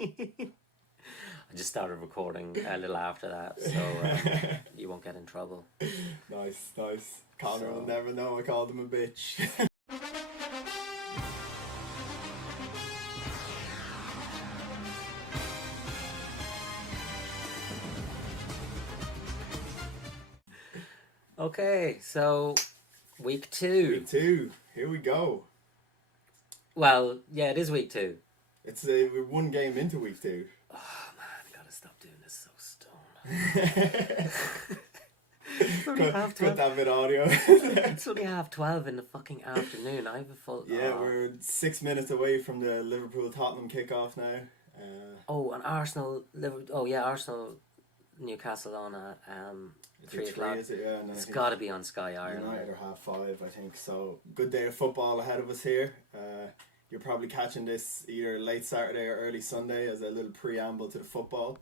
I just started recording a little after that, so you won't get in trouble. Nice. Connor will never know I called him a bitch. Okay, so week 2. Week 2. Here we go. Well, yeah, it is week 2. We're one game into week 2. Oh man, I gotta stop doing this so stoned. Cut that bit audio. It's only 12:30 in the fucking afternoon. I have a full... We're 6 minutes away from the Liverpool-Tottenham kickoff now. And Arsenal... Arsenal Newcastle on at 3 o'clock. Is it? Yeah, no, it's got to be on Sky Ireland. United are 5:30, I think. So, good day of football ahead of us here. You're probably catching this either late Saturday or early Sunday as a little preamble to the football.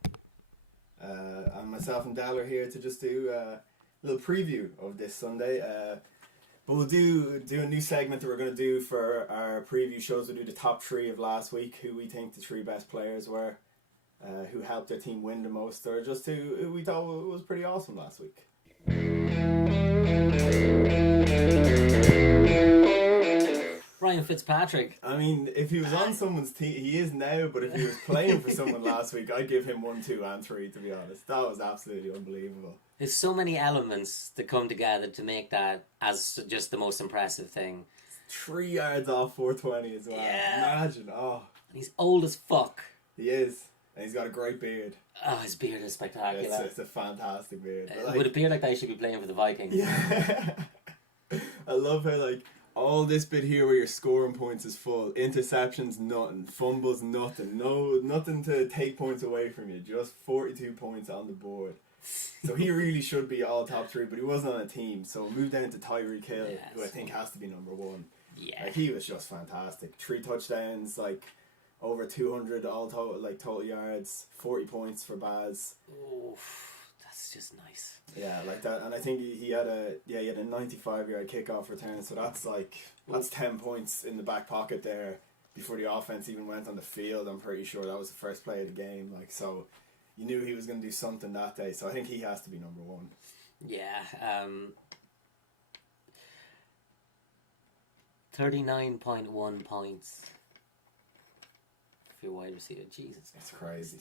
And myself and Dal are here to just do a little preview of this Sunday. But we'll do a new segment that we're going to do for our preview shows. We'll do the top 3 of last week, who we think the 3 best players were, who helped their team win the most, or just who we thought was pretty awesome last week. Ryan Fitzpatrick. I mean, if he was on someone's team, he is now, but if he was playing for someone last week, I'd give him 1, 2 and 3, to be honest. That was absolutely unbelievable. There's so many elements that come together to make that as just the most impressive thing. 3 yards off 420 as well. Yeah. Imagine, And he's old as fuck. He is. And he's got a great beard. Oh, his beard is spectacular. It's a fantastic beard. With a beard like that, he should be playing for the Vikings. Yeah. I love how, all this bit here where you're scoring points is full. Interceptions, nothing. Fumbles, nothing. Nothing to take points away from you. Just 42 points on the board. So he really should be all top 3, but he wasn't on a team. So move down to Tyreek Hill, who I think has to be number 1. Yeah. He was just fantastic. 3 touchdowns, over 200 all total yards, 40 points for Baz. Oof, that's just nice. Yeah, like that, and I think he had a 95-yard kickoff return, so that's 10 points in the back pocket there before the offense even went on the field. I'm pretty sure that was the first play of the game. So you knew he was going to do something that day. So I think he has to be number 1. Yeah. 39.1 points for your wide receiver. Jesus, it's crazy.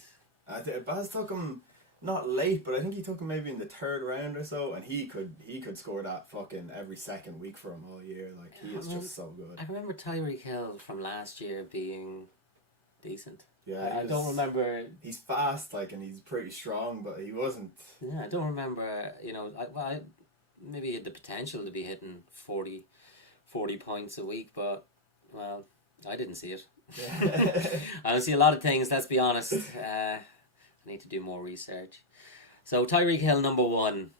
Baz took him. Not late, but I think he took him maybe in the 3rd round or so, and he could score that fucking every second week for him all year. He is just so good. I remember Tyreek Hill from last year being decent. Yeah, I don't remember. He's fast, and he's pretty strong, but he wasn't. Yeah, I don't remember. Maybe he had the potential to be hitting 40 points a week, but I didn't see it. Yeah. I don't see a lot of things. Let's be honest. I need to do more research. So Tyreek Hill, number 1.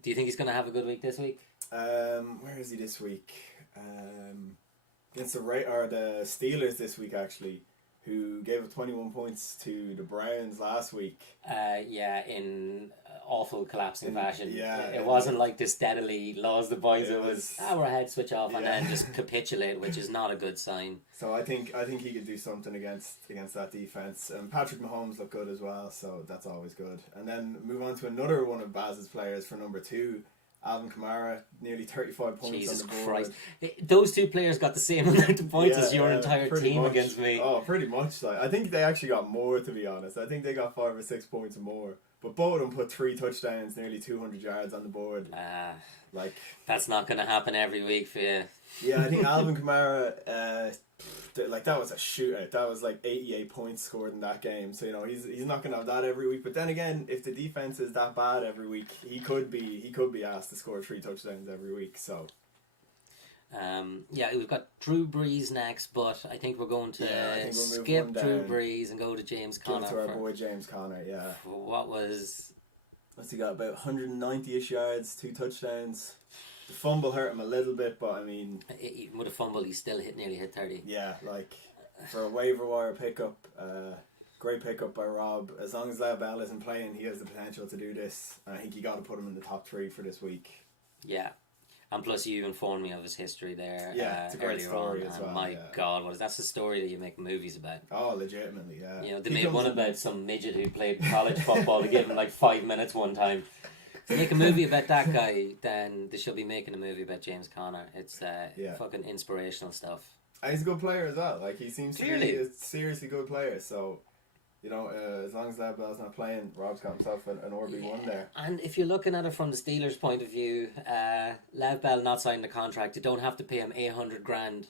Do you think he's going to have a good week this week? Where is he this week? Against the Steelers this week, actually, who gave up 21 points to the Browns last week. In awful collapsing fashion. Yeah, it wasn't like this steadily lost the points. It was we're ahead, switch off, and then just capitulate, which is not a good sign. So I think he could do something against that defense. Patrick Mahomes looked good as well, so that's always good. And then move on to another one of Baz's players for number 2. Alvin Kamara, nearly 35 points Jesus on the board. Christ. Those 2 players got the same amount of points as your entire team much. Against me. Oh, pretty much. I think they actually got more, to be honest. I think they got 5 or 6 points more. But both of them put 3 touchdowns, nearly 200 yards on the board. That's not going to happen every week for you. Yeah, I think Alvin Kamara, that was a shootout. That was 88 points scored in that game. So he's not going to have that every week. But then again, if the defense is that bad every week, he could be asked to score 3 touchdowns every week. So. We've got Drew Brees next, but I think we're going to skip Drew Brees and go to James Conner. Give it to our boy James Conner, yeah. What's he got? About 190-ish yards, 2 touchdowns. The fumble hurt him a little bit, but I mean... Even with a fumble, he still nearly hit 30. Yeah, for a waiver wire pickup, great pickup by Rob. As long as Lev Bell isn't playing, he has the potential to do this. And I think you got to put him in the top 3 for this week. Yeah. And plus, you informed me of his history there. Yeah, it's a great earlier story on, as and well. my God, that's the story that you make movies about. Oh, legitimately, yeah. You know, they made one about some midget who played college football. They gave him like 5 minutes one time. To make a movie about that guy, then they should be making a movie about James Conner. It's fucking inspirational stuff. And he's a good player as well. Like, he seems Clearly. to be a seriously good player. So, you know, as long as Lev Bell's not playing, Rob's got himself an RB1 there. And if you're looking at it from the Steelers' point of view, Lev Bell not signing the contract, you don't have to pay him $800,000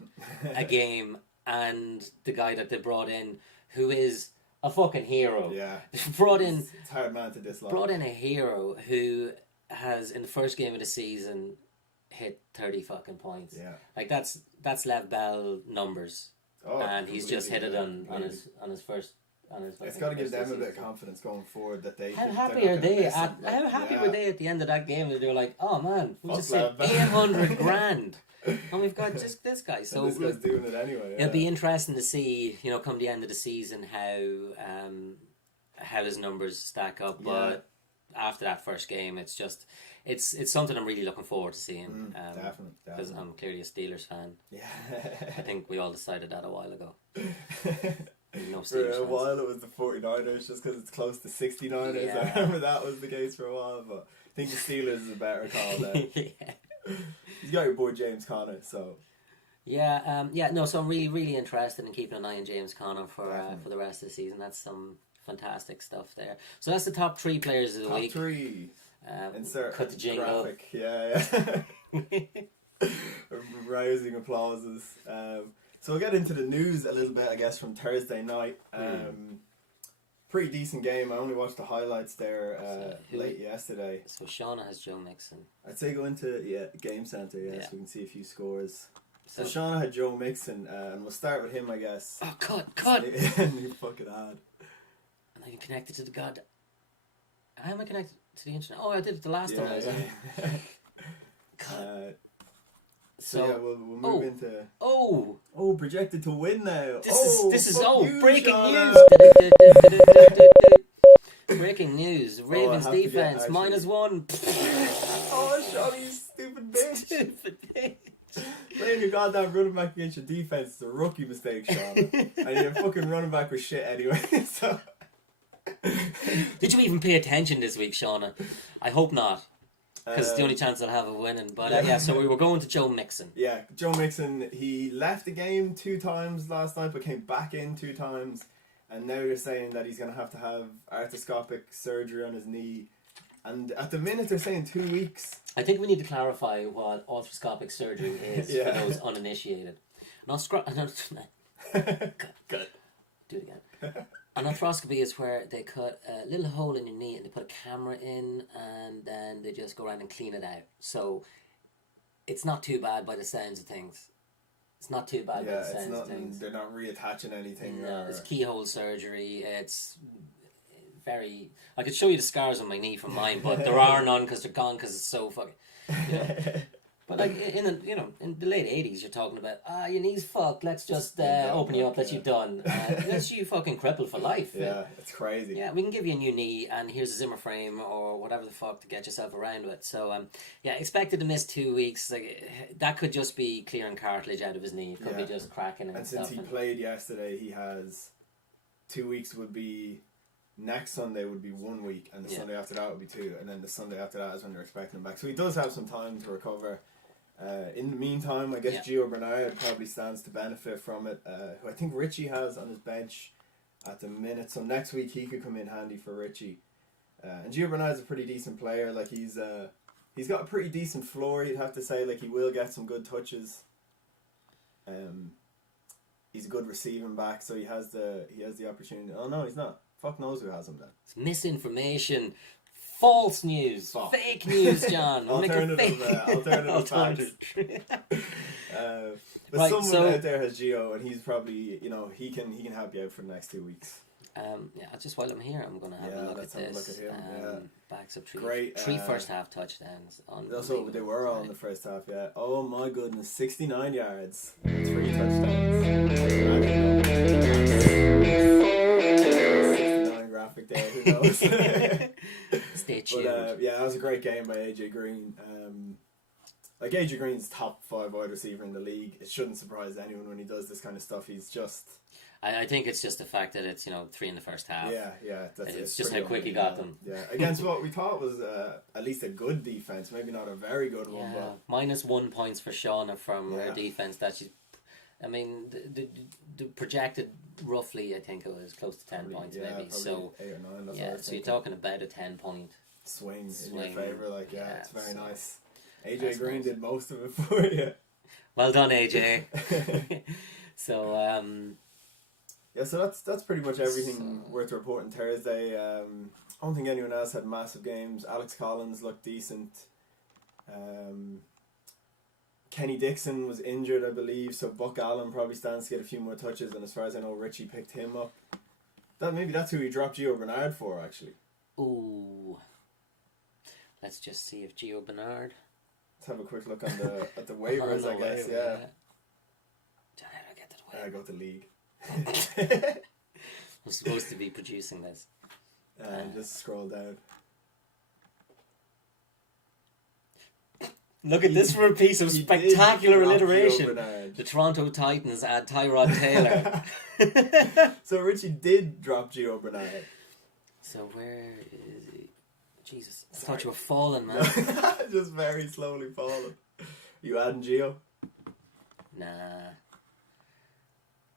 a game, and the guy that they brought in, who is a fucking hero. Yeah. brought in It's a hard man to dislike. Brought in a hero who has, in the first game of the season, hit 30 fucking points. Yeah. Like, that's Lev Bell numbers. Oh, and he's just hit it on his first. It's got to give them a bit of confidence going forward that they. How happy are they? How happy were they at the end of that game? They were like, "Oh man, we just saved $800,000, and we've got just this guy." So this guy's doing it anyway. It'll be interesting to see, you know, come the end of the season how his numbers stack up. But after that first game, it's something I'm really looking forward to seeing. Definitely. Because I'm clearly a Steelers fan. Yeah. I think we all decided that a while ago. No for a while it was the 49ers just because it's close to 69ers. Yeah. I remember that was the case for a while, but I think the Steelers is a better call then. You got your boy James Conner, so so I'm really, really interested in keeping an eye on James Conner for the rest of the season. That's some fantastic stuff there. So that's the top 3 players of the week. Top 3. Insert cut the jingle. Graphic. Yeah. Rousing applauses. So we'll get into the news a little bit, I guess, from Thursday night. Pretty decent game. I only watched the highlights there late yesterday. So Shauna has Joe Mixon. I'd say go into Game Centre, so we can see a few scores. So Shauna had Joe Mixon, and we'll start with him, I guess. Oh, cut! You fucking had. And then you connected to the god. How am I connected to the internet? Oh, I did it the last time. We'll move into. Projected to win now. This is breaking Shauna. news. Breaking news. Ravens defense -1. Shauna, you stupid bitch. Playing your goddamn running back against your defense is a rookie mistake, Shauna. And you're fucking running back with shit anyway. So. Did you even pay attention this week, Shauna? I hope not. Because it's the only chance I'll have of winning. But so we were going to Joe Mixon. Yeah, Joe Mixon, he left the game 2 times last night, but came back in 2 times. And now they're saying that he's going to have arthroscopic surgery on his knee. And at the minute they're saying 2 weeks. I think we need to clarify what arthroscopic surgery is for those uninitiated. Good. Do it again. An arthroscopy is where they cut a little hole in your knee and they put a camera in and then they just go around and clean it out. So it's not too bad by the sounds of things. It's not too bad by the sounds of things. They're not reattaching anything. No, it's keyhole surgery. It's very... I could show you the scars on my knee from mine, but there are none because they're gone because it's so fucking... You know. But like in the late 80s, you're talking about your knee's fucked. Let's just open you up. That's you done. That's you fucking crippled for life. Yeah, it's crazy. Yeah, we can give you a new knee and here's a Zimmer frame or whatever the fuck to get yourself around with. So expected to miss 2 weeks. Like that could just be clearing cartilage out of his knee. It could be just cracking and stuff. Since he played yesterday, he has 2 weeks would be. Next Sunday would be 1 week, and the Sunday after that would be 2, and then the Sunday after that is when they're expecting him back. So he does have some time to recover. In the meantime, I guess Gio Bernard probably stands to benefit from it, who I think Richie has on his bench at the minute. So next week he could come in handy for Richie. And Gio Bernard's a pretty decent player. Like he's got a pretty decent floor, you'd have to say. Like he will get some good touches. He's a good receiving back, so he has the opportunity. Oh no, he's not. Fuck knows who has him then. It's misinformation. False news. Fake news, John. Alternative facts. But someone out there has Gio, and he's probably, he can help you out for the next 2 weeks. Just while I'm here, I'm going to have a look at this. Let's have a look at him. Backs up 3 Great, first half touchdowns. That's what they were all in the first half, yeah. Oh my goodness, 69 yards, 3 touchdowns. Graphic there, who knows? Stay tuned. But that was a great game by AJ Green. like AJ Green's top 5 wide receiver in the league. It shouldn't surprise anyone when he does this kind of stuff. He's just... I think it's just the fact that it's 3 in the first half. Yeah, It's just how quick he got them. Yeah, against what we thought was at least a good defense, maybe not a very good one. But -1 points for Shauna from her defense. I mean, the projected roughly, I think it was close to 10 points maybe. So 8 or 9. That's so you're talking about a 10-point swing in your favour. Like it's very nice. AJ Green did most of it for you. Well done, AJ. So yeah, so that's pretty much everything worth reporting Thursday. I don't think anyone else had massive games. Alex Collins looked decent. Kenny Dixon was injured, I believe, so Buck Allen probably stands to get a few more touches, and as far as I know, Richie picked him up. Maybe that's who he dropped Gio Bernard for, actually. Ooh. Let's just see if Gio Bernard... Let's have a quick look at the waivers, I guess, yeah. John, how do I get to the waiver? I go to league. I'm supposed to be producing this. Just scroll down. Look at this for a piece of spectacular alliteration. The Toronto Titans add Tyrod Taylor. So Richie did drop Gio Bernard. So where is he? Jesus, I thought you were falling, man. Just very slowly falling. You adding Gio? Nah.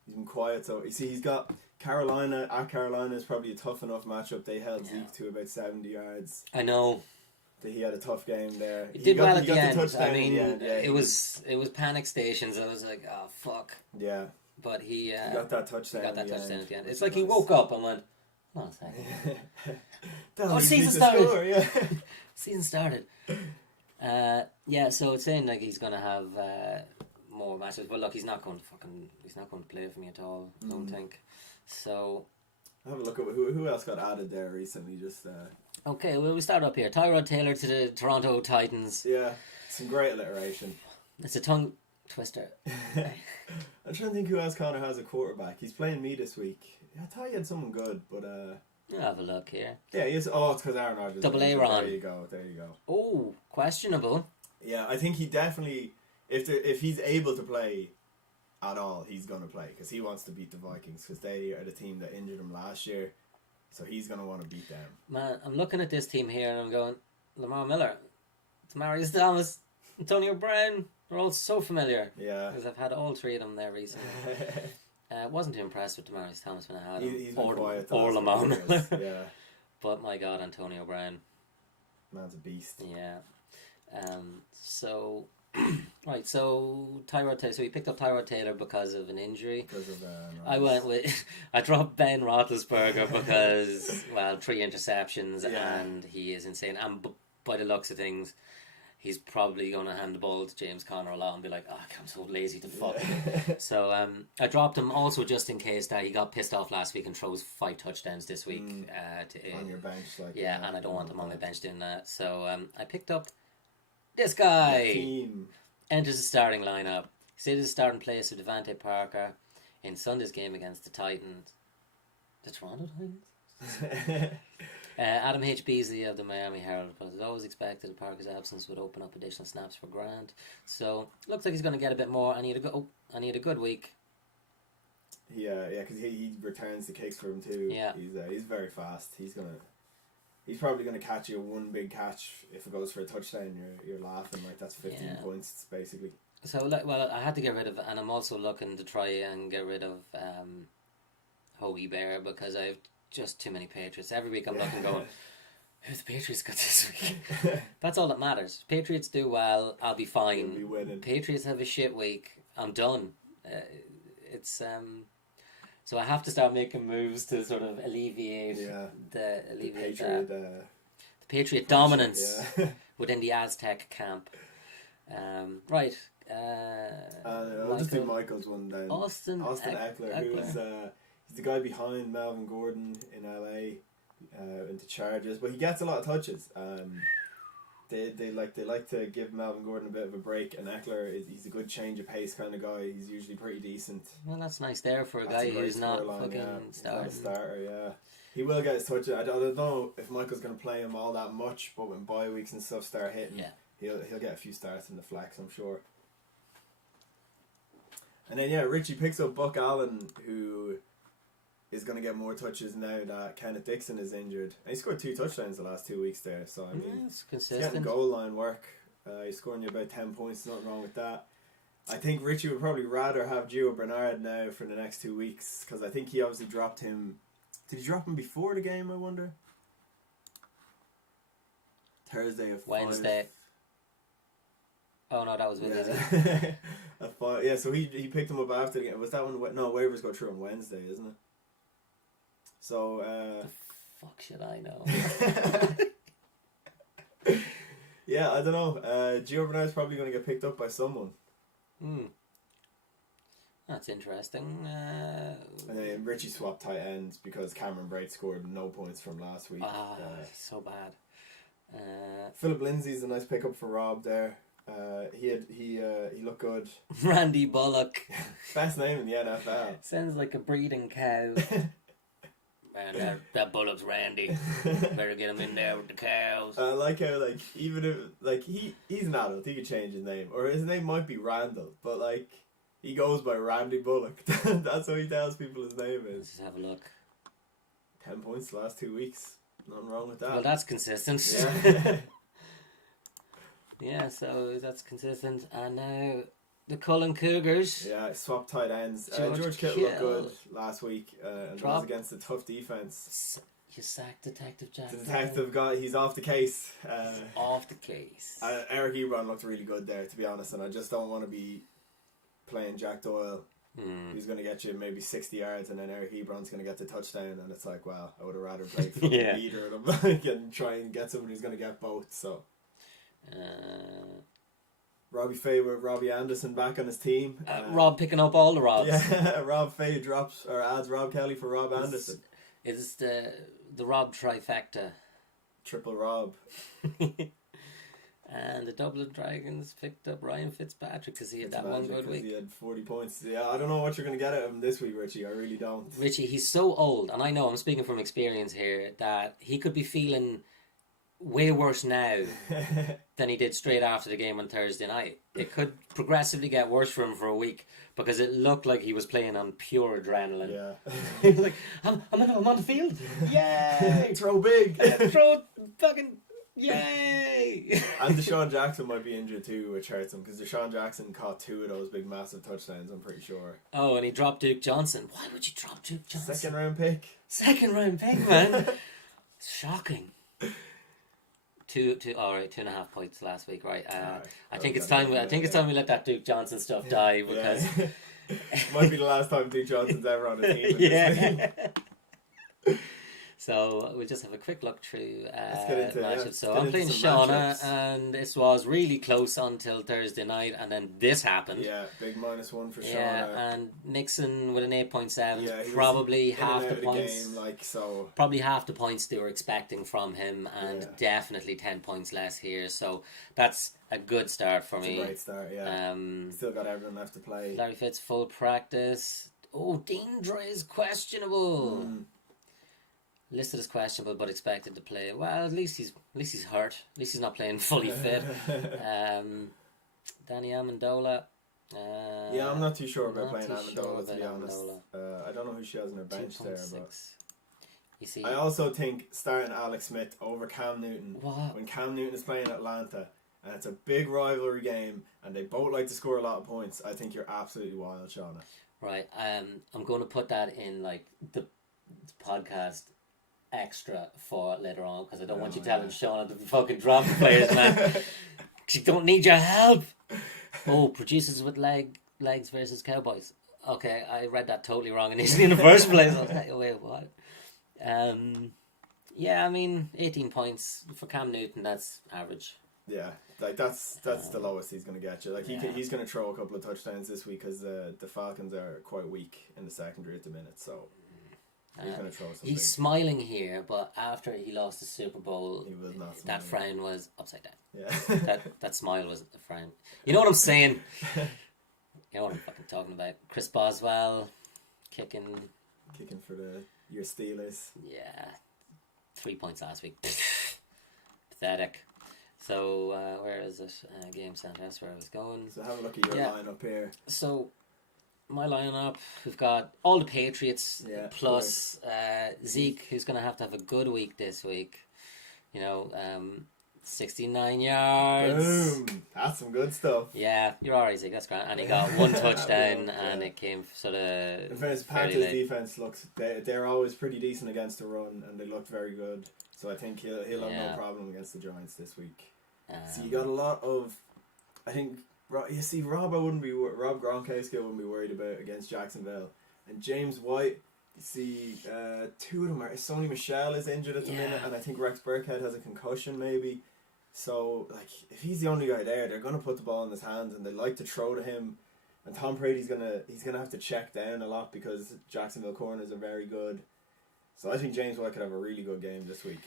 He's been quiet, so you see he's got Carolina. At Carolina is probably a tough enough matchup. They held Zeke to about 70 yards. I know. He had a tough game there. He did well at the end. I mean, it was panic stations. I was like, oh fuck. Yeah. But he got that touchdown. At the end. It's like he woke up and went, "Oh, second." Season started. Score, yeah. Season started. So it's saying like he's gonna have more matches, but look, he's not going to play for me at all. I don't think. So. Have a look at who else got added there recently. Just. Okay, well, we start up here. Tyrod Taylor to the Toronto Titans. Yeah, some great alliteration. It's a tongue twister. I'm trying to think who else Connor has a quarterback. He's playing me this week. I thought he had someone good, but... I'll have a look here. Yeah, he is. Oh, it's because Aaron Rodgers. Double A-Ron. There you go. Oh, questionable. Yeah, I think he definitely... If he's able to play at all, he's going to play, because he wants to beat the Vikings, because they are the team that injured him last year. So he's going to want to beat them. Man, I'm looking at this team here and I'm going, Lamar Miller, Demaryius Thomas, Antonio Brown, they're all so familiar. Yeah. Because I've had all 3 of them there recently. Wasn't too impressed with Demaryius Thomas when I had him. He's been quiet. Or Lamar Miller. Yeah. But my God, Antonio Brown. Man's a beast. Yeah. So... Right, so Tyrod Taylor. So he picked up Tyrod Taylor because of an injury. Because of I dropped Ben Roethlisberger because 3 interceptions and he is insane. And by the looks of things, he's probably going to hand the ball to James Conner a lot and be like, I'm so lazy to fuck. So I dropped him also just in case that he got pissed off last week and throws 5 touchdowns this week. On your bench, and I don't want him on my bench doing that. So I picked up this guy. Enters the starting lineup. He's in his starting place with Devontae Parker in Sunday's game against the Titans. The Toronto Titans? Adam H. Beasley of the Miami Herald, but as always expected, Parker's absence would open up additional snaps for Grant. So, looks like he's going to get a bit more. I need a good week. Yeah, because he returns the kicks for him too. Yeah. He's very fast. He's probably going to catch you one big catch. If it goes for a touchdown, you're laughing like that's 15 points basically. So I had to get rid of, and I'm also looking to try and get rid of Hoagie Bear because I have just too many Patriots. Every week I'm looking going, who the Patriots got this week? That's all that matters. Patriots do well, I'll be fine. You'll be winning. Patriots have a shit week, I'm done. So I have to start making moves to sort of alleviate the Patriot dominance within the Aztec camp. Right. I'll just do Michael's one then. Austin Eckler, who is he's the guy behind Melvin Gordon in LA into Chargers, but he gets a lot of touches. They like to give Melvin Gordon a bit of a break, and Eckler he's a good change of pace kind of guy. He's usually pretty decent. Well, that's nice there for a guy who's not fucking starting. Not a starter, yeah. He will get his touches. I don't know if Michael's going to play him all that much, but when bye weeks and stuff start hitting, he'll get a few starts in the flex, I'm sure. And then Richie picks up Buck Allen, who is going to get more touches now that Kenneth Dixon is injured. And he scored 2 touchdowns the last 2 weeks there, so I mean, it's he's consistent. getting goal line work. He's scoring you about 10 points, nothing wrong with that. I think Richie would probably rather have Gio Bernard now for the next 2 weeks, because I think he obviously dropped him. Did he drop him before the game, I wonder? Thursday of Wednesday. 5. Oh no, that was with Yeah, so he picked him up after the game. Was that one? No, waivers go through on Wednesday, isn't it? So the fuck should I know? Yeah, I don't know. Gio Bernard's probably going to get picked up by someone. That's interesting. And then Richie swapped tight ends because Cameron Braid scored no points from last week. So bad. Philip Lindsay's a nice pickup for Rob there. He looked good. Randy Bullock. Best name in the NFL. Sounds like a breeding cow. Man, that Bullock's Randy. Better get him in there with the cows. I like how even if he's an adult, he could change his name, or his name might be Randall, but he goes by Randy Bullock. That's what he tells people his name is. Let's just have a look. 10 points the last 2 weeks. Nothing wrong with that. Well, that's consistent. Yeah. Yeah, so that's consistent. And now the Cullen Cougars. Yeah, swap tight ends. George Kittle looked good last week, and that was against a tough defense. You sacked Detective Jack. The detective he's off the case. Off the case. Eric Ebron looked really good there, to be honest, and I just don't want to be playing Jack Doyle. Who's going to get you maybe 60 yards, and then Eric Ebron's going to get the touchdown, and it's like, wow, I would have rather played for either of them and try and get somebody who's going to get both. So Robbie Fay with Robbie Anderson back on his team. Rob picking up all the Robs. Yeah, Rob Fay drops or adds Rob Kelly for Rob Anderson. It's the Rob trifecta. Triple Rob. And the Dublin Dragons picked up Ryan Fitzpatrick because he had that one good week. He had 40 points. Yeah, I don't know what you're going to get out of him this week, Richie. I really don't. Richie, he's so old, and I know I'm speaking from experience here, that he could be feeling way worse now than he did straight after the game on Thursday night. It could progressively get worse for him for a week because it looked like he was playing on pure adrenaline. Yeah. He was like, I'm on the field. Yay! Throw big. Throw fucking... Yay! And Deshaun Jackson might be injured too, which hurts him because Deshaun Jackson caught 2 of those big massive touchdowns, I'm pretty sure. Oh, and he dropped Duke Johnson. Why would you drop Duke Johnson? Second round pick, man. Shocking. 2.5 points last week, right? I think it's time we let that Duke Johnson stuff die because might be the last time Duke Johnson's ever on a team. Yeah. So we'll just have a quick look through matchups. So I'm playing Shauna, and this was really close until Thursday night, and then this happened. Yeah, big -1 for Shauna. Yeah, and Nixon with an 8.7, probably half the points. Probably half the points they were expecting from him, and definitely 10 points less here. So that's a good start for me. A great start, yeah. Still got everyone left to play. Larry Fitz full practice. Oh, Deandre is questionable. Listed as questionable, but expected to play. Well, at least he's hurt. At least he's not playing fully fit. Danny Amendola. Yeah, I'm not too sure about playing Amendola, to be honest. I don't know who she has on her bench there, but you see, I also think starting Alex Smith over Cam Newton when Cam Newton is playing Atlanta and it's a big rivalry game and they both like to score a lot of points. I think you're absolutely wild, Shauna. Right. I'm going to put that in like the podcast extra for later on because I don't want you telling Shauna to fucking drop the players, man. She don't need your help. Oh, producers with legs versus Cowboys. Okay, I read that totally wrong initially in the first place. I was like, wait, what? Yeah, I mean, 18 points for Cam Newton. That's average. Yeah, like that's the lowest he's going to get you. Like he's going to throw a couple of touchdowns this week because the Falcons are quite weak in the secondary at the minute. So. He's smiling here, but after he lost the Super Bowl, he was not that frown was upside down. Yeah, that smile was a frown. You know what I'm saying? You know what I'm fucking talking about. Chris Boswell kicking for your Steelers. Yeah, 3 points last week. Pathetic. So where is it? Game center. That's where I was going. So have a look at your lineup here. So my lineup, we've got all the Patriots plus Zeke, who's going to have a good week this week. 69 yards. Boom! That's some good stuff. Yeah, you're alright, Zeke. That's great. And he got one touchdown, and it came sort of. In fairness, Panthers' defense they're always pretty decent against the run, and they looked very good. So I think he'll have no problem against the Giants this week. So you got a lot of, I think. You see, Rob Gronkowski I wouldn't be worried about against Jacksonville, and James White. You see, two of them are. Sony Michel is injured at the minute, and I think Rex Burkhead has a concussion maybe. So if he's the only guy there, they're gonna put the ball in his hands, and they like to throw to him. And Tom Brady's gonna have to check down a lot because Jacksonville corners are very good. So I think James White could have a really good game this week.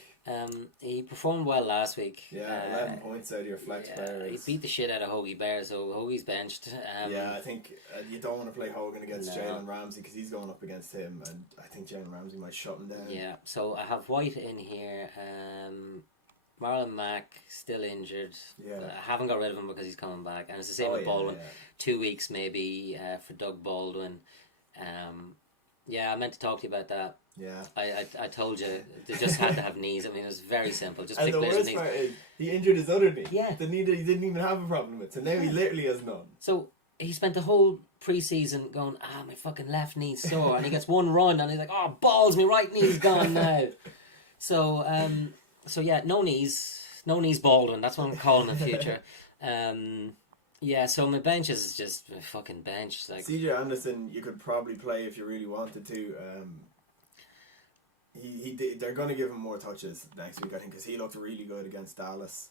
He performed well last week. Yeah, 11 points out of your flex players. He beat the shit out of Hoagie Bear, so Hoagie's benched. I think you don't want to play Hogan against Jalen Ramsey because he's going up against him, and I think Jalen Ramsey might shut him down. Yeah, so I have White in here. Marlon Mack still injured. Yeah, I haven't got rid of him because he's coming back, and it's the same with Baldwin. Yeah. 2 weeks maybe for Doug Baldwin. I meant to talk to you about that. Yeah, I told you they just had to have knees. I mean, it was very simple. Just and pick the worst part is he injured his other knee. Yeah, the knee that he didn't even have a problem with. So now he literally has none. So he spent the whole preseason going, my fucking left knee's sore, and he gets one run, and he's like, oh balls, my right knee's gone now. So no knees Baldwin. That's what I'm calling in the future. So my bench is just a fucking bench. CJ Anderson, you could probably play if you really wanted to. They're going to give him more touches next week, I think, because he looked really good against Dallas.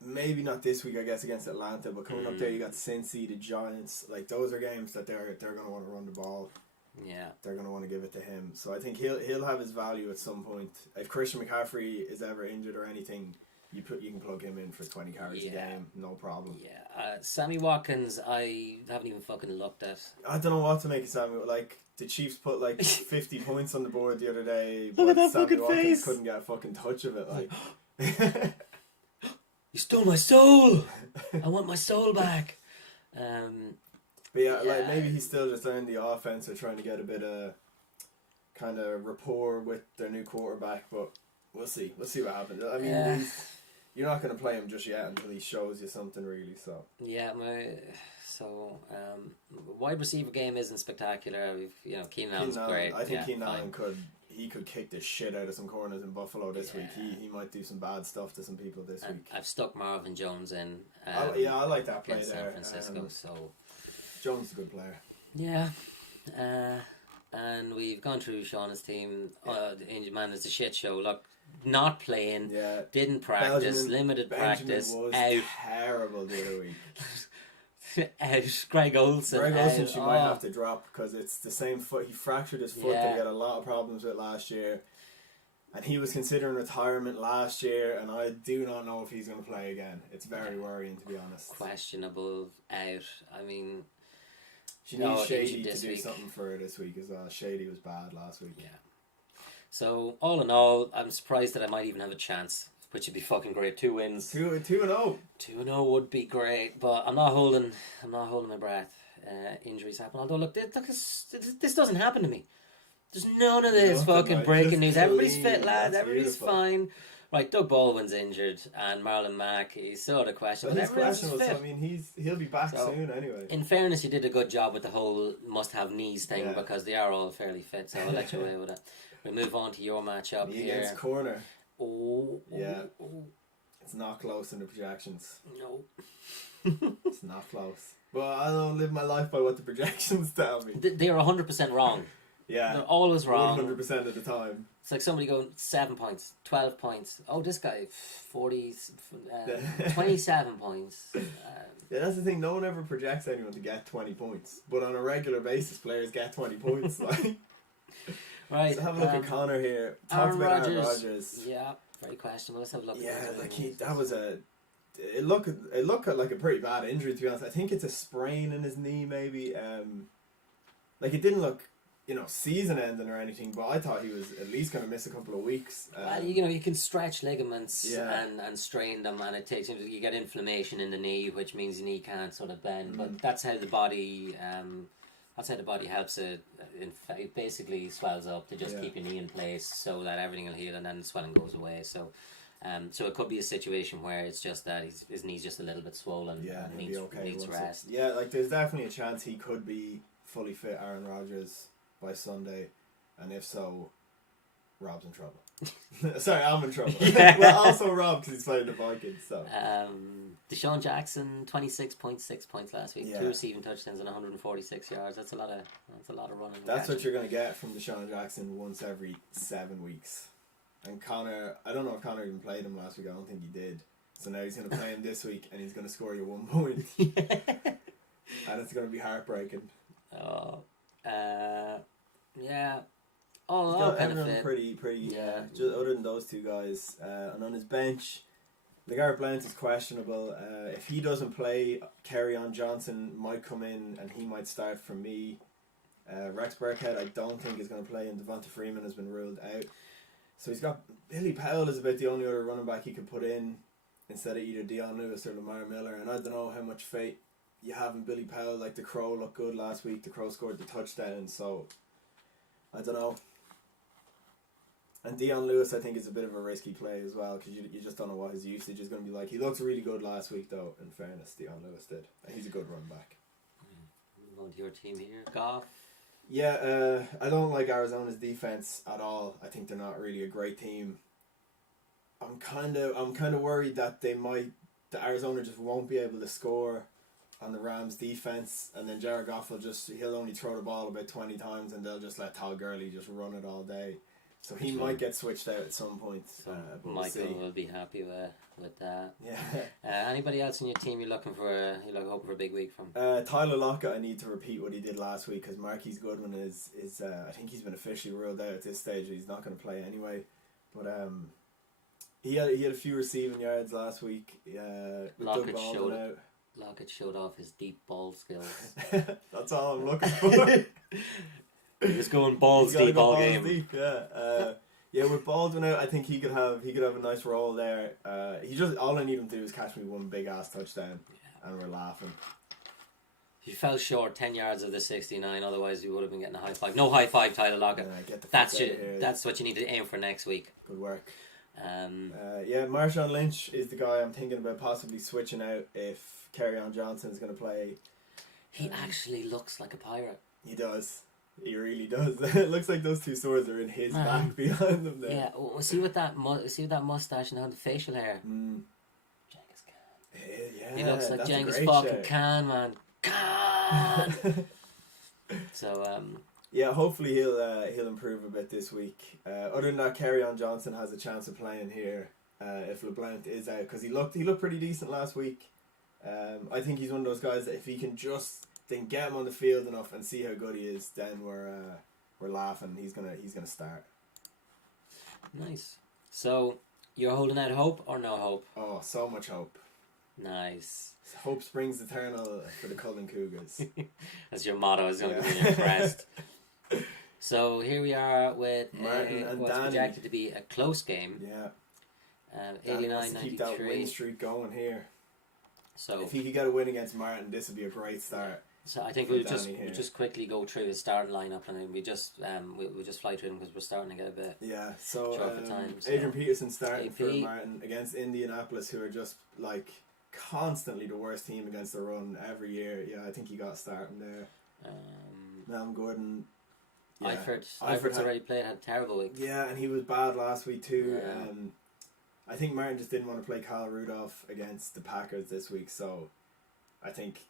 Maybe not this week, I guess, against Atlanta, but coming up there, you got Cincy, the Giants. Those are games that they're going to want to run the ball. Yeah, they're going to want to give it to him. So I think he'll have his value at some point. If Christian McCaffrey is ever injured or anything, you can plug him in for 20 carries a game, no problem. Yeah, Sammy Watkins, I haven't even fucking looked at. I don't know what to make of Sammy. The Chiefs put 50 points on the board the other day. Look at that Sammy fucking Watkins face. Couldn't get a fucking touch of it. You stole my soul. I want my soul back. But maybe he's still just learning the offense or trying to get a bit of kind of rapport with their new quarterback. But we'll see. We'll see what happens. I mean, you're not going to play him just yet until he shows you something really. So wide receiver game isn't spectacular. Keenan Allen's great. I think Keenan Allen could kick the shit out of some corners in Buffalo this week. He might do some bad stuff to some people this week. I've stuck Marvin Jones in. I like that play there. San Francisco. Jones is a good player. Yeah. And we've gone through Shauna's team. The injured man is a shit show. Look, not playing. Yeah. Didn't practice. Limited practice. Was out. Terrible the other week. Out. Greg Olsen. She might have to drop because it's the same foot. He fractured his foot that he had a lot of problems with last year. And he was considering retirement last year, and I do not know if he's going to play again. It's very worrying, to be honest. Questionable out. I mean, she needs Shady to do something for her this week as well. Shady was bad last week. Yeah. So all in all, I'm surprised that I might even have a chance, which would be fucking great. 2 wins. 2-0. 2-0 would be great, but I'm not holding my breath. Injuries happen. Although look, this doesn't happen to me. There's none of this fucking breaking news. Everybody's fit, lads. Everybody's fine. Right, Doug Baldwin's injured, and Marlon Mack, he's sort of questionable. But he's questionable, so I mean, he'll be back soon anyway. In fairness, you did a good job with the whole must-have knees thing because they are all fairly fit, so I'll let you away with it. We move on to your matchup here. Against corner. Oh. It's not close in the projections. No. It's not close. But I don't live my life by what the projections tell me. They're 100% wrong. Yeah. They're always wrong. 100% of the time. It's like somebody going 7 points, 12 points. Oh, this guy, 27 points. That's the thing. No one ever projects anyone to get 20 points. But on a regular basis, players get 20 points. Right. So have a look at Connor here. Talked about Aaron Rodgers. Yeah, very questionable. Let's have a look. Yeah, it looked like a pretty bad injury, to be honest. I think it's a sprain in his knee, maybe. It didn't look. season ending or anything, but I thought he was at least going to miss a couple of weeks. You can stretch ligaments Yeah. and strain them, and it takes you get inflammation in the knee, which means the knee can't sort of bend. But that's how the body helps it. It basically swells up to just keep your knee in place so that everything will heal, and then the swelling goes away. So it could be a situation where it's just that his knee's just a little bit swollen and needs rest. There's definitely a chance he could be fully fit Aaron Rodgers by Sunday, and if so, Rob's in trouble. Sorry, I'm in trouble. Well, also Rob, because he's playing the Vikings. So Deshaun Jackson, 26.6 points last week, 2 receiving touchdowns and 146 yards. That's a lot of running. That's what you're going to get from Deshaun Jackson once every 7 weeks. And Connor, I don't know if Connor even played him last week. I don't think he did. So now he's going to play him this week, and he's going to score you 1 point. And it's going to be heartbreaking. Yeah. Everyone pretty. Yeah. Just other than those two guys, and on his bench, LeGarrette Blount is questionable. If he doesn't play, Kerryon Johnson might come in, and he might start for me. Rex Burkhead, I don't think is going to play, and Devonta Freeman has been ruled out. So he's got Billy Powell is about the only other running back he could put in instead of either Dion Lewis or Lamar Miller, and I don't know how much faith you have in Billy Powell. Like, the Crow looked good last week. The Crow scored the touchdown, so I don't know. And Dion Lewis, I think, is a bit of a risky play as well, because you just don't know what his usage is going to be like. He looks really good last week, though, in fairness. Dion Lewis did. And he's a good run back. Going to your team here, Goff. Yeah, I don't like Arizona's defense at all. I think they're not really a great team. I'm kind of worried that that Arizona just won't be able to score on the Rams defense, and then Jared Goff he'll only throw the ball about 20 times, and they'll just let Todd Gurley just run it all day. So he might get switched out at some point. So Michael will be happy with that. Yeah. Anybody else in your team you're hoping for a big week from? Tyler Lockett, I need to repeat what he did last week, because Marquise Goodwin is I think he's been officially ruled out at this stage. He's not going to play anyway. But he had a few receiving yards last week. Lockett showed off his deep ball skills. That's all I'm looking for. He was going balls deep all game. Deep, yeah. With Baldwin out, I think he could have a nice role there. All I need him to do is catch me one big ass touchdown, and we're laughing. He fell short 10 yards of the 69. Otherwise, we would have been getting a high five. No high five, Tyler Lockett. That's what you need to aim for next week. Good work. Marshawn Lynch is the guy I'm thinking about possibly switching out if Kerryon Johnson is going to play. He actually looks like a pirate. He does. He really does. It looks like those two swords are in his back behind them there. Yeah, see with that mustache and the facial hair. Genghis Khan. He looks like Genghis fucking Khan, man. Khan! So, hopefully he'll improve a bit this week. Other than that, Kerryon Johnson has a chance of playing here if LeBlanc is out, because he looked pretty decent last week. I think he's one of those guys that if he can just then get him on the field enough and see how good he is, then we're laughing. He's gonna start. Nice. So you're holding out hope or no hope? Oh, so much hope. Nice. Hope springs eternal for the Cullen Cougars. That's your motto. It's going to be in your crest. So here we are with Martin and what's Danny. Projected to be a close game. Yeah. 89-93. Keep that win streak going here. So if he could get a win against Martin, this would be a great start. So I think we'll just quickly go through his starting lineup, and then we just fly through them because we're starting to get a bit so short for time. So Adrian Peterson starting AP. for Martin against Indianapolis, who are just like constantly the worst team against the run every year. Yeah, I think he got starting there. Melvin Gordon. Yeah. Eifert's already played, had a terrible week. Yeah, and he was bad last week too. Yeah. I think Martin just didn't want to play Kyle Rudolph against the Packers this week, so I think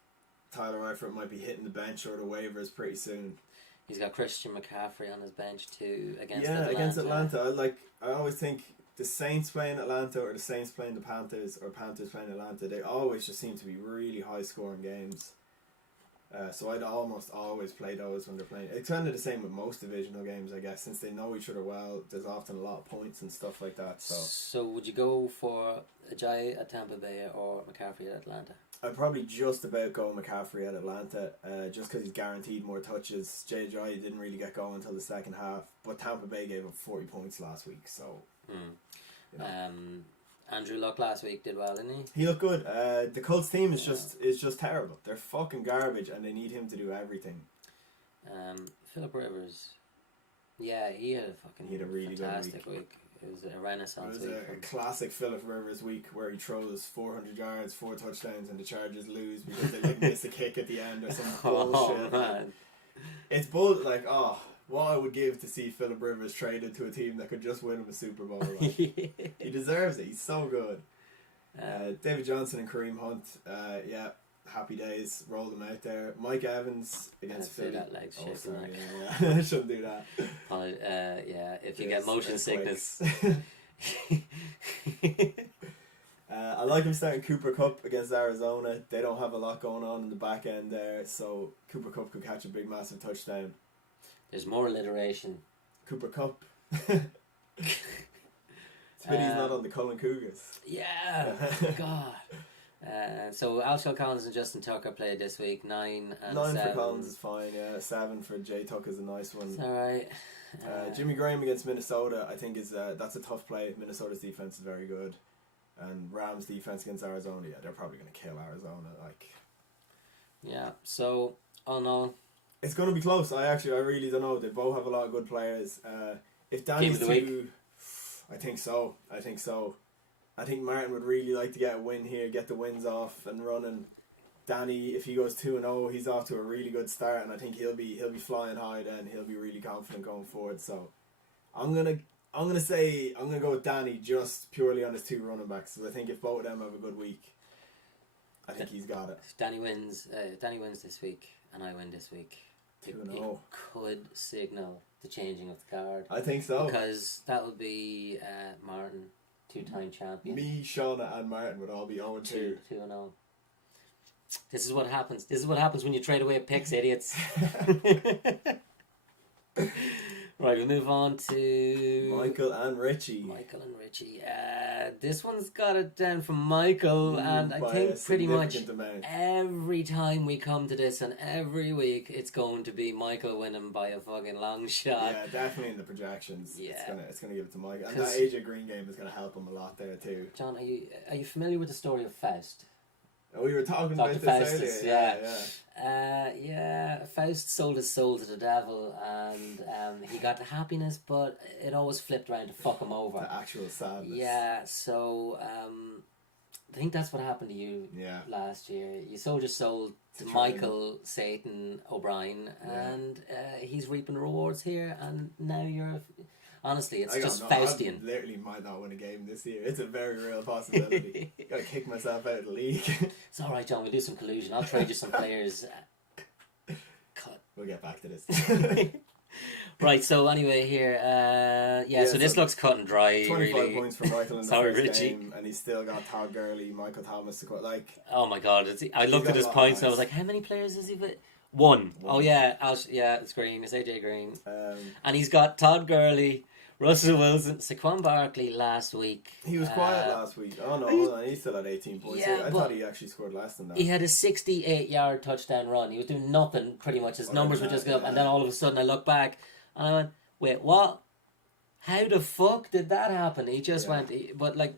Tyler Eifert might be hitting the bench or the waivers pretty soon. He's got Christian McCaffrey on his bench too against Atlanta. I always think the Saints playing Atlanta or the Saints playing the Panthers or Panthers playing Atlanta, they always just seem to be really high scoring games. So I'd almost always play those when they're playing. It's kind of the same with most divisional games, I guess, since they know each other well. There's often a lot of points and stuff like that. So would you go for Ajayi at Tampa Bay or McCaffrey at Atlanta? I'd probably just about go McCaffrey at Atlanta, just because he's guaranteed more touches. JJ didn't really get going until the second half, but Tampa Bay gave up 40 points last week, so... You know. Andrew Luck last week did well, didn't he? He looked good. The Colts team is just terrible. They're fucking garbage, and they need him to do everything. Philip Rivers, yeah, he had a really fantastic good week. It was a renaissance week. It was a classic Philip Rivers week where he throws 400 yards, 4 touchdowns, and the Chargers lose because they didn't miss a kick at the end or some bullshit. Man. It's what I would give to see Philip Rivers traded to a team that could just win him a Super Bowl. He deserves it. He's so good. David Johnson and Kareem Hunt, happy days. Roll them out there. Mike Evans against Philly. That leg shaking. Yeah. I shouldn't do that. If you get motion sickness. I like him starting Cooper Kupp against Arizona. They don't have a lot going on in the back end there, so Cooper Kupp could catch a big, massive touchdown. There's more alliteration. Cooper Kupp. It's pity he's not on the Cullen Cougars. Yeah, God. So Alshon Collins and Justin Tucker played this week. 9 and 9 7. for Collins is fine. 7 for J Tuck is a nice one. It's all right. Jimmy Graham against Minnesota, I think that's a tough play. Minnesota's defense is very good, and Rams' defense against Arizona, they're probably going to kill Arizona. Yeah. So, all it's going to be close. I really don't know. They both have a lot of good players. If Danny's too, I think so. I think Martin would really like to get a win here, get the wins off and running. Danny, if he goes 2-0, he's off to a really good start, and I think he'll be flying high then. He'll be really confident going forward. So I'm gonna go with Danny just purely on his 2 running backs. So I think if both of them have a good week, I think he's got it. If Danny wins this week, and I win this week, it could signal the changing of the card. I think so. Because that would be Martin, 2-time champion. Me, Shauna, and Martin would all be 0-2. 2-0. This is what happens. This is what happens when you trade away picks, idiots. Right, we'll move on to Michael and Richie. This one's got it down from Michael, and I think pretty much every time we come to this, and every week, it's going to be Michael winning by a fucking long shot. Yeah, definitely in the projections. Yeah, it's gonna give it to Michael, and that AJ Green game is gonna help him a lot there too. John, are you familiar with the story of Faust? Oh, we were talking about this Faustus, earlier. Yeah. Faust sold his soul to the devil, and he got the happiness, but it always flipped around to fuck him over. The actual sadness. Yeah, so I think that's what happened to you last year. You sold your soul to Michael Satan O'Brien, and he's reaping the rewards here, and now you're... Honestly, it's just Faustian. I literally might not win a game this year. It's a very real possibility. Gotta kick myself out of the league. It's alright, John. We'll do some collusion. I'll trade you some players. Cut. We'll get back to this. Right, so anyway here, so this looks cut and dry. 25 really. Points for Michael in the first game, and he's still got Todd Gurley, Michael Thomas, oh my God, I looked at his points and I was like, how many players is he with? One. Oh yeah, it's Green, it's AJ Green. And he's got Todd Gurley, Russell Wilson, Saquon Barkley last week. He was quiet last week. Oh no, hold on, he's still at 18 points. Yeah, I thought he actually scored less than that. He had a 68-yard touchdown run. He was doing nothing pretty much. His numbers were just going up, and then all of a sudden I look back and I went, wait, what? How the fuck did that happen? He just went, but like,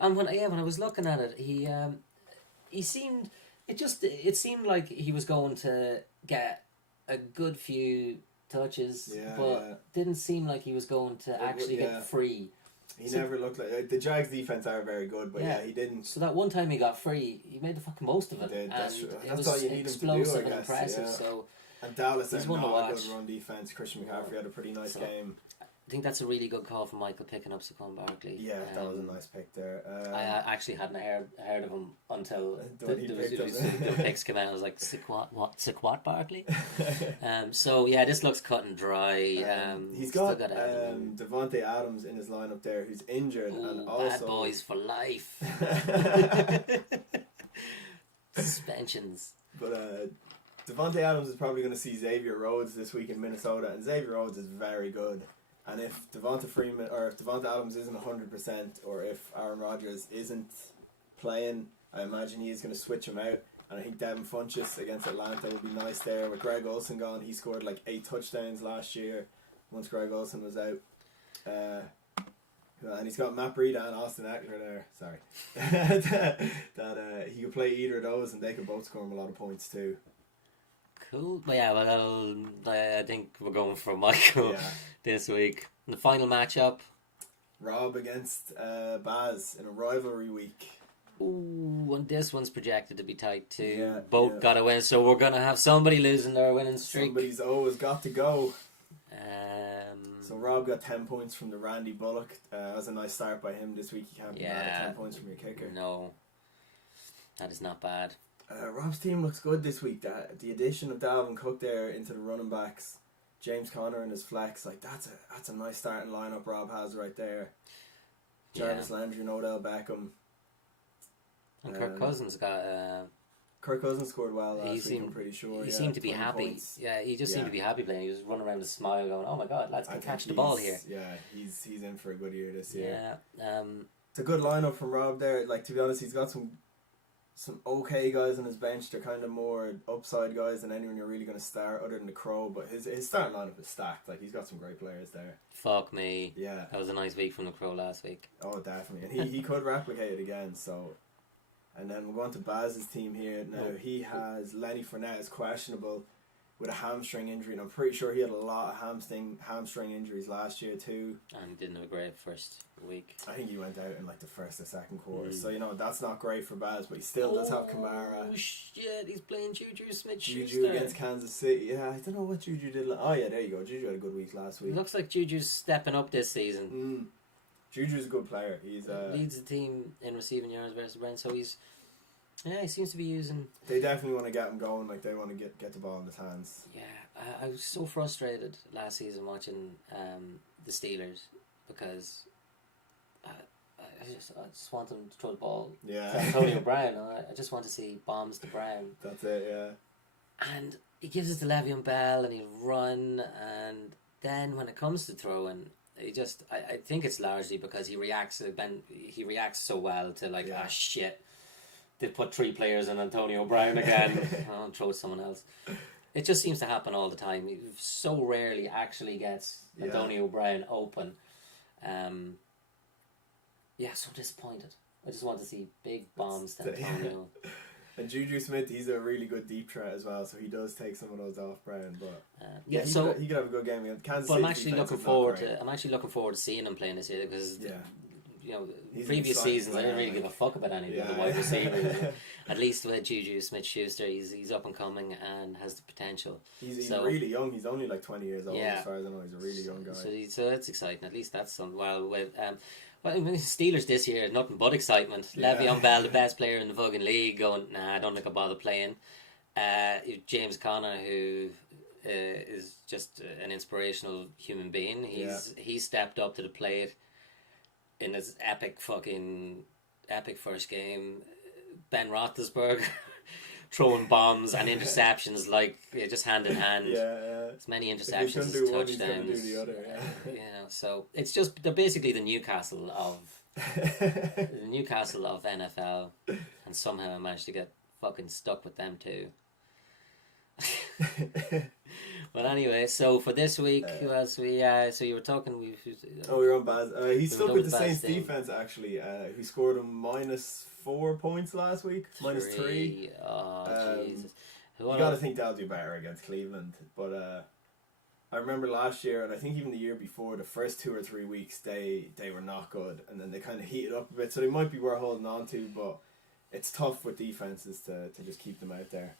and when I was looking at it, he seemed. It seemed like he was going to get a good few touches, but didn't seem like he was going to actually get free. He never looked like... the Jags defense are very good, but he didn't... So that one time he got free, he made the fucking most of it. He did, that's all you need him to do, I guess. And impressive, so... And Dallas has not a good run defense. Christian McCaffrey had a pretty nice game. I think that's a really good call from Michael picking up Saquon Barkley. Yeah, that was a nice pick there. I actually hadn't heard of him until the picks came out. I was like, Saquon Barkley? So yeah, this looks cut and dry. He's got Devontae Adams in his lineup there, who's injured. Ooh, and also... bad boys for life. Suspensions. But Devontae Adams is probably going to see Xavier Rhodes this week in Minnesota, and Xavier Rhodes is very good. And if Devonta Adams isn't 100%, or if Aaron Rodgers isn't playing, I imagine he is going to switch him out. And I think Devin Funchess against Atlanta would be nice there. With Greg Olsen gone, he scored like 8 touchdowns last year once Greg Olsen was out. And he's got Matt Breida and Austin Eckler there. Sorry. that he could play either of those and they could both score him a lot of points too. Cool. But yeah, well, I think we're going for Michael this week. And the final matchup. Rob against Baz in a rivalry week. Ooh, and this one's projected to be tight too. Yeah, Both got to win, so we're going to have somebody losing their winning streak. Somebody's always got to go. So Rob got 10 points from the Randy Bullock. That was a nice start by him this week. You can't be mad at 10 points from your kicker. No, that is not bad. Rob's team looks good this week. The addition of Dalvin Cook there into the running backs, James Conner and his flex, like that's a nice starting lineup Rob has right there. Jarvis Landry and Odell Beckham. And Kirk Cousins got... Kirk Cousins scored well last week, I'm pretty sure. He seemed to be happy. Points. Yeah, he just seemed to be happy playing. He was running around with a smile going, oh my God, lads can catch the ball here. Yeah, he's in for a good year this year. Yeah. It's a good lineup from Rob there. Like, to be honest, he's got some okay guys on his bench. They're kind of more upside guys than anyone you're really going to start other than the Crow. But his starting lineup is stacked. Like, he's got some great players there. Fuck me. Yeah. That was a nice week from the Crow last week. Oh, definitely. And he could replicate it again, so... And then we're going to Baz's team here. Now, he has Lenny Fournette is questionable with a hamstring injury, and I'm pretty sure he had a lot of hamstring injuries last year too. And he didn't have a great first week. I think he went out in like the first or second quarter. So, that's not great for Baz, but he still does have Kamara. Oh shit, he's playing Juju Smith-Schuster. Juju against Kansas City. Yeah, I don't know what Juju did. Oh yeah, there you go. Juju had a good week last week. It looks like Juju's stepping up this season. Juju's a good player. He's leads the team in receiving yards versus Brent, so he seems to be using... They definitely want to get him going, like they want to get the ball in his hands. Yeah, I was so frustrated last season watching the Steelers because I just want them to throw the ball to Antonio Brown. I just want to see bombs to Brown. That's it, yeah. And he gives it to Le'Veon Bell and he'll run, and then when it comes to throwing... I think it's largely because he reacts so well to like shit, they put 3 players in Antonio Brown again. I'll throw it someone else. It just seems to happen all the time. He so rarely actually gets Antonio Brown open. So disappointed. I just want to see big bombs to Antonio. And Juju Smith, he's a really good deep threat as well, so he does take some of those off Brown. But he could have a good game against Kansas City. I'm actually looking forward to seeing him playing this year because previous seasons I didn't really give a fuck about any of the wide receivers. At least with Juju Smith-Schuster, he's up and coming and has the potential. He's really young. He's only like 20 years old as far as I know. He's a really young guy. So it's exciting. At least that's some. Well, Steelers this year, nothing but excitement. Le'Veon Bell, the best player in the fucking league, going, I don't think I'll bother playing. James Conner, who is just an inspirational human being. He stepped up to the plate in his epic first game. Ben Roethlisberger throwing bombs and interceptions like just hand in hand. As many interceptions as touchdowns. Do the other, so it's just they're basically the Newcastle of NFL, and somehow I managed to get fucking stuck with them too. But anyway, so for this week, who else so you were talking. We were on Baz. He stuck with the Saints defense actually. Who scored him -4 points last week, -3. Oh Jesus! You got to think they'll do better against Cleveland, but I remember last year, and I think even the year before, the first 2 or 3 weeks they were not good, and then they kind of heated up a bit, so they might be worth holding on to, but it's tough with defenses to just keep them out there.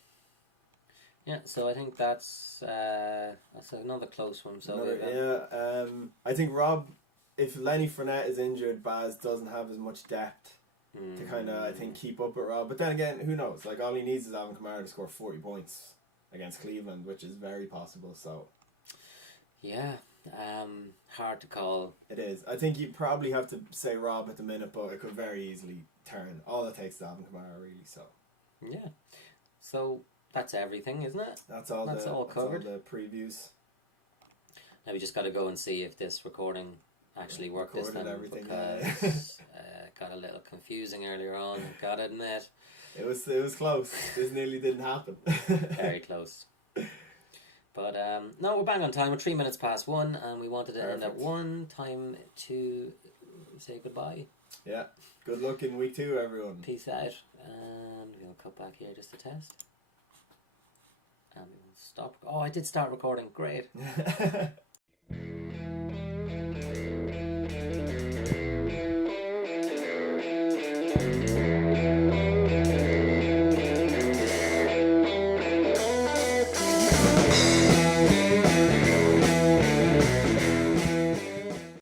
Yeah, so I think that's another close one. So I think Rob, if Lenny Fournette is injured, Baz doesn't have as much depth to kind of, I think, keep up with Rob. But then again, who knows? Like, all he needs is Alvin Kamara to score 40 points against Cleveland, which is very possible. So yeah, hard to call. It is. I think you probably have to say Rob at the minute, but it could very easily turn. All it takes is Alvin Kamara, really. So yeah. So that's everything, isn't it? That's all covered. That's all the previews. Now we just got to go and see if this recording actually worked this time, everything, because got a little confusing earlier on, gotta admit. It was close. This nearly didn't happen. Very close. But no, we're bang on time. We're 3 minutes past 1, and we wanted to end at 1. Time to say goodbye. Yeah. Good luck in week 2, everyone. Peace out. And we'll cut back here just to test. And we'll stop. Oh, I did start recording. Great.